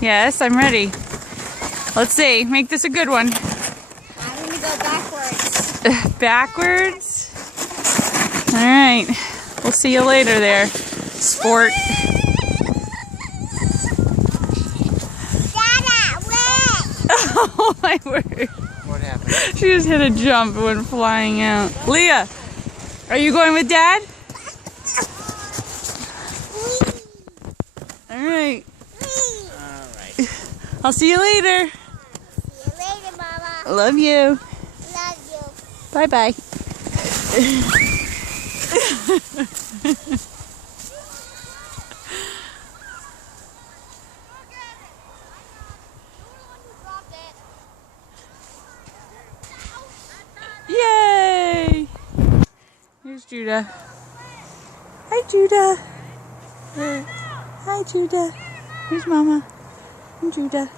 Yes, I'm ready. Let's see. Make this a good one. I'm gonna go backwards. Backwards? Alright. We'll see you later there, sport. Dada, wait! Oh my word. What happened? She just hit a jump and went flying out. Leah, are you going with Dad? Alright. Alright. I'll see you later. See you later, Mama. Love you. Love you. Bye-bye. Yay! Here's Judah. Hi, Judah. Hi, Judah. Here's Mama and Judah.